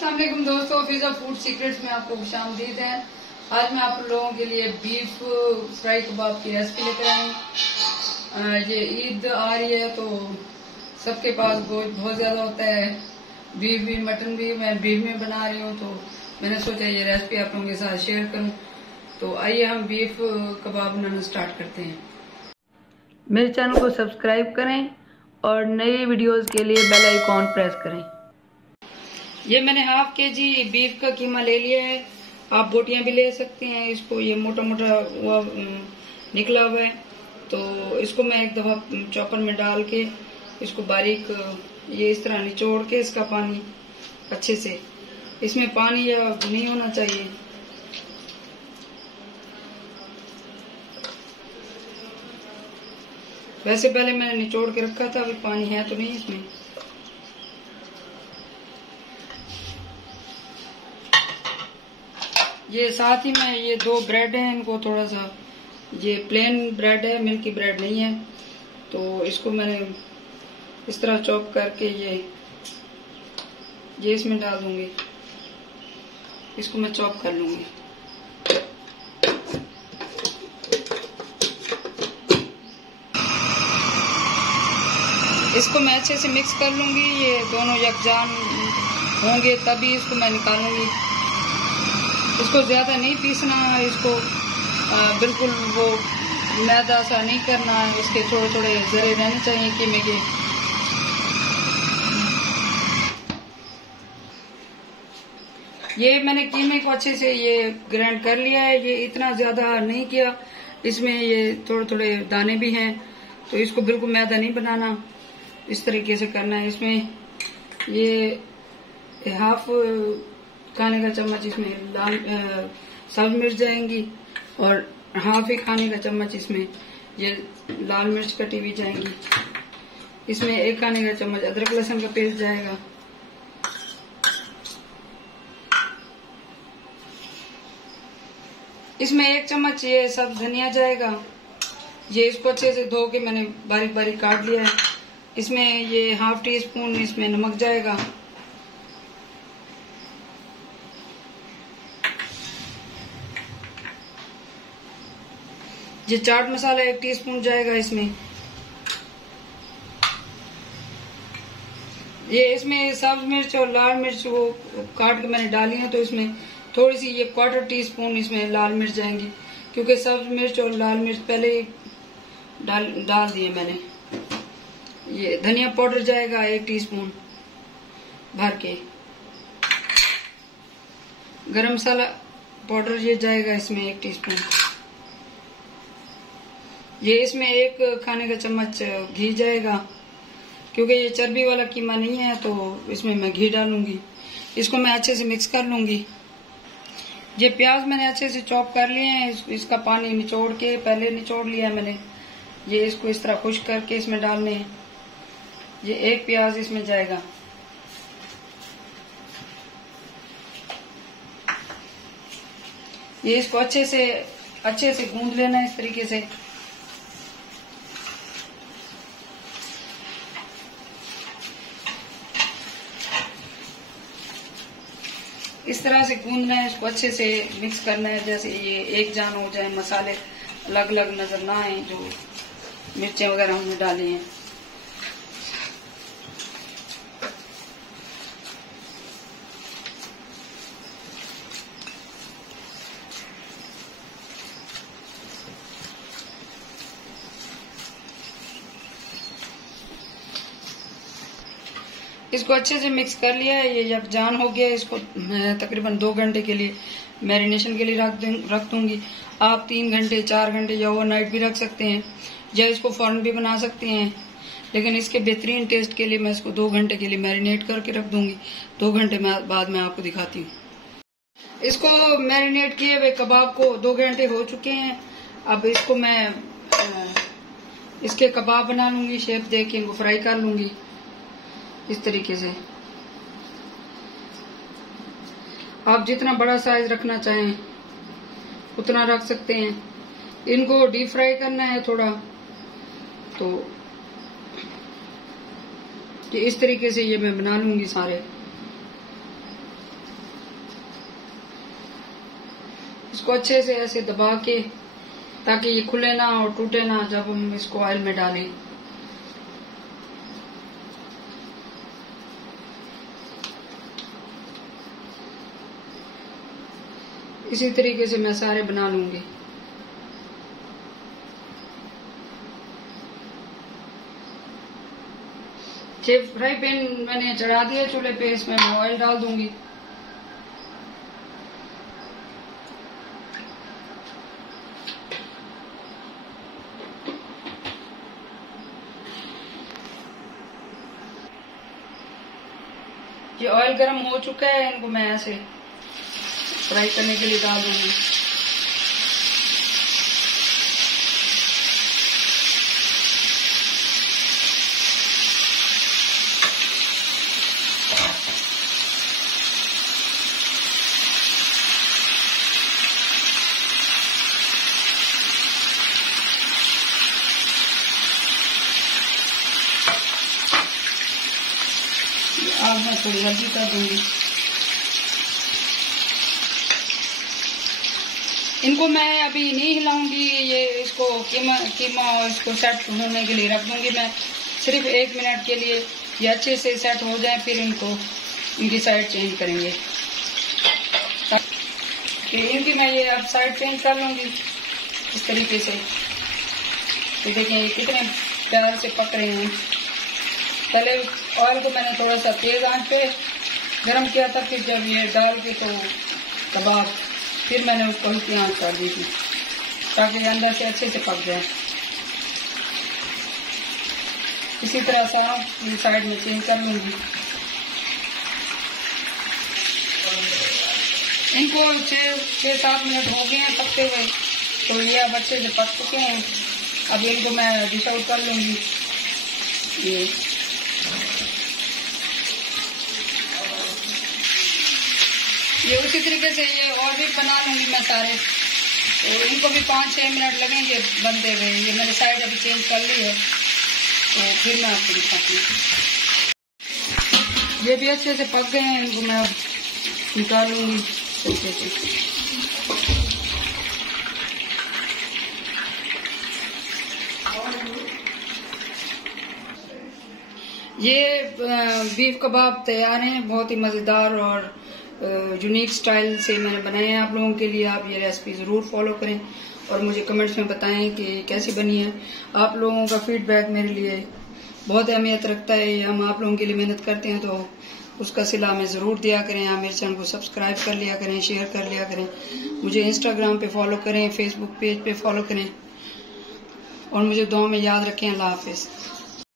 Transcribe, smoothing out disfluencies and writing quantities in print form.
अस्सलाम वालेकुम दोस्तों, फिजा फूड सीक्रेट्स में आपको खुशामदीद है। आज मैं आप लोगों के लिए बीफ फ्राई कबाब की रेसिपी लेकर आई। ये ईद आ रही है तो सबके पास गोश्त बहुत ज्यादा होता है, बीफ भी मटन भी। मैं बीफ में बना रही हूँ तो मैंने सोचा ये रेसिपी आप लोगों के साथ शेयर करूँ। तो आइए हम बीफ कबाब बनाना स्टार्ट करते हैं। मेरे चैनल को सब्सक्राइब करें और नई वीडियोस के लिए बेल आइकॉन प्रेस करें। ये मैंने हाफ केजी बीफ का कीमा ले लिया है। आप बोटियां भी ले सकते हैं। इसको ये मोटा मोटा वो निकला हुआ है तो इसको मैं एक दफा चॉपर में डाल के इसको बारीक ये इस तरह निचोड़ के इसका पानी अच्छे से, इसमें पानी या नहीं होना चाहिए। वैसे पहले मैंने निचोड़ के रखा था, अभी पानी है तो नहीं इसमें। ये साथ ही में ये दो ब्रेड हैं, इनको थोड़ा सा, ये प्लेन ब्रेड है, मिल्की ब्रेड नहीं है, तो इसको मैंने इस तरह चॉप करके ये इसमें डाल दूंगी। इसको मैं चॉप कर लूंगी। इसको मैं अच्छे से मिक्स कर लूंगी। ये दोनों यकजान होंगे तभी इसको मैं निकालूंगी। इसको ज्यादा नहीं पीसना, इसको बिल्कुल वो मैदा सा नहीं करना है। इसके छोटे छोटे जरे रहने चाहिए कीमे के। ये मैंने कीमे को अच्छे से ये ग्राइंड कर लिया है। ये इतना ज्यादा नहीं किया, इसमें ये थोड़े थोड़े दाने भी हैं, तो इसको बिल्कुल मैदा नहीं बनाना, इस तरीके से करना है। इसमें ये हाफ खाने का चम्मच इसमें लाल सब्ज मिर्च जाएंगी और हाफ ही खाने का चम्मच इसमें ये लाल मिर्च कटी हुई जाएंगी। इसमें एक खाने का चम्मच अदरक लहसुन का पेस्ट जाएगा। इसमें एक चम्मच ये सब धनिया जाएगा। ये इसको अच्छे से धो के मैंने बारीक बारीक काट लिया है। इसमें ये हाफ टी स्पून इसमें नमक जाएगा। ये चाट मसाला 1 टीस्पून जाएगा इसमें। ये इसमें सब्ज मिर्च और लाल मिर्च वो काट के मैंने डाली है, तो इसमें थोड़ी सी ये 1/4 टीस्पून इसमें लाल मिर्च जाएंगी, क्योंकि सब्ज मिर्च और लाल मिर्च पहले डाल दिए मैंने। ये धनिया पाउडर जाएगा 1 टीस्पून भर के। गरम मसाला पाउडर ये जाएगा इसमें 1 टीस्पून। ये इसमें 1 खाने का चम्मच घी जाएगा, क्योंकि ये चर्बी वाला कीमा नहीं है तो इसमें मैं घी डालूंगी। इसको मैं अच्छे से मिक्स कर लूंगी। ये प्याज मैंने अच्छे से चॉप कर लिए हैं। इसका पानी निचोड़ के पहले निचोड़ लिया है मैंने। ये इसको इस तरह खुश करके इसमें डालने हैं। ये 1 प्याज इसमें जाएगा। ये इसको अच्छे से गूंद लेना है इस तरीके से। इस तरह से गूंदना है, इसको अच्छे से मिक्स करना है, जैसे ये एक जान हो जाए, मसाले अलग अलग नजर ना आए जो मिर्चें वगैरह हमने डाली हैं। इसको अच्छे से मिक्स कर लिया है। ये जब जान हो गया, इसको तकरीबन 2 घंटे के लिए मैरिनेशन के लिए रख दूंगी। आप 3 घंटे 4 घंटे या ओवरनाइट भी रख सकते हैं, या इसको फौरन भी बना सकते हैं, लेकिन इसके बेहतरीन टेस्ट के लिए मैं इसको 2 घंटे के लिए मैरिनेट करके रख दूंगी। 2 घंटे बाद मैं आपको दिखाती हूँ। इसको मैरिनेट किए हुए कबाब को 2 घंटे हो चुके हैं। अब इसको मैं इसके कबाब बना लूंगी, शेप दे के इनको फ्राई कर लूंगी इस तरीके से। आप जितना बड़ा साइज रखना चाहें उतना रख सकते हैं। इनको डीप फ्राई करना है थोड़ा, तो इस तरीके से ये मैं बना लूंगी सारे। इसको अच्छे से ऐसे दबा के, ताकि ये खुले ना और टूटे ना जब हम इसको ऑयल में डालें। इसी तरीके से मैं सारे बना लूंगी। ये फ्राई पैन मैंने चढ़ा दिया चूल्हे पे, इसमें मैं ऑयल डाल दूंगी। ये ऑयल गर्म हो चुका है, इनको मैं ऐसे फ्राई करने के लिए डाल दूंगी। अब मैं थोड़ी हल्दी कर दूंगी। इनको मैं अभी नहीं हिलाऊंगी, ये इसको कीमा और इसको सेट होने के लिए रख दूंगी मैं सिर्फ 1 मिनट के लिए। ये अच्छे से सेट हो जाए, फिर इनकी साइड चेंज करेंगे। इनकी मैं ये अब साइड चेंज कर लूंगी इस तरीके से। तो देखें ये कितने प्यार से पक रहे हैं। पहले ऑयल को मैंने थोड़ा सा तेज आंच पे गरम किया था, फिर जब ये डाल के तो कबाब फिर मैंने उसको हल्की आंच कर दी थी, ताकि अंदर से अच्छे से पक जाए। इसी तरह से साइड में चेंज कर लूंगी। इनको 6-7 मिनट हो गए हैं पकते हुए, तो ये अब अच्छे से पक चुके हैं। अब इनको मैं डिश आउट कर लूंगी। ये उसी तरीके से ये और भी बना लूंगी मैं सारे। तो इनको भी 5-6 मिनट लगेंगे बनते हुए। ये मैंने साइड अभी चेंज कर ली है, तो फिर मैं आपको दिखाती हूँ। ये भी अच्छे से पक गए हैं, इनको मैं निकाल लूंगी अच्छे से। ये बीफ कबाब तैयार हैं, बहुत ही मज़ेदार और यूनिक स्टाइल से मैंने बनाए हैं आप लोगों के लिए। आप ये रेसिपी ज़रूर फॉलो करें और मुझे कमेंट्स में बताएं कि कैसी बनी है। आप लोगों का फीडबैक मेरे लिए बहुत अहमियत रखता है। हम आप लोगों के लिए मेहनत करते हैं, तो उसका सिला हमें ज़रूर दिया करें। आप मेरे चैनल को सब्सक्राइब कर लिया करें, शेयर कर लिया करें, मुझे इंस्टाग्राम पे फॉलो करें, फेसबुक पेज पे फॉलो करें और मुझे दुआ में याद रखें। अल्लाह हाफिज़।